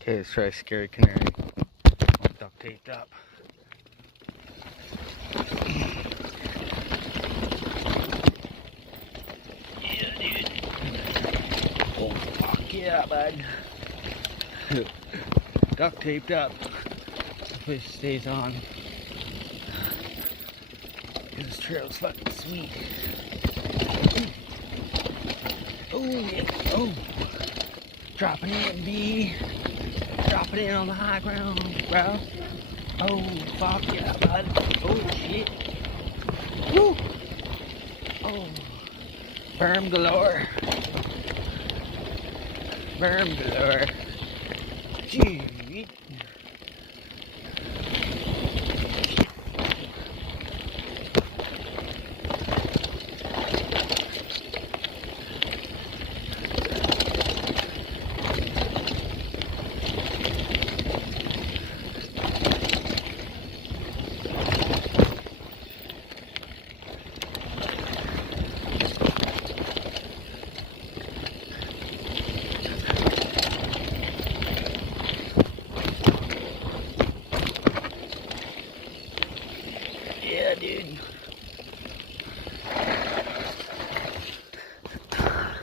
Okay, let's try scary canary. I'm duct taped up. Yeah, dude. Oh, fuck yeah, bud. Duct taped up. Hopefully it stays on. This trail's fucking sweet. Oh, yeah. Oh. Dropping in, B. Dropping in on the high ground, bro. Oh, fuck yeah, bud. Oh, shit. Woo. Oh. Berm galore. Berm galore. Gee. Yeah, dude.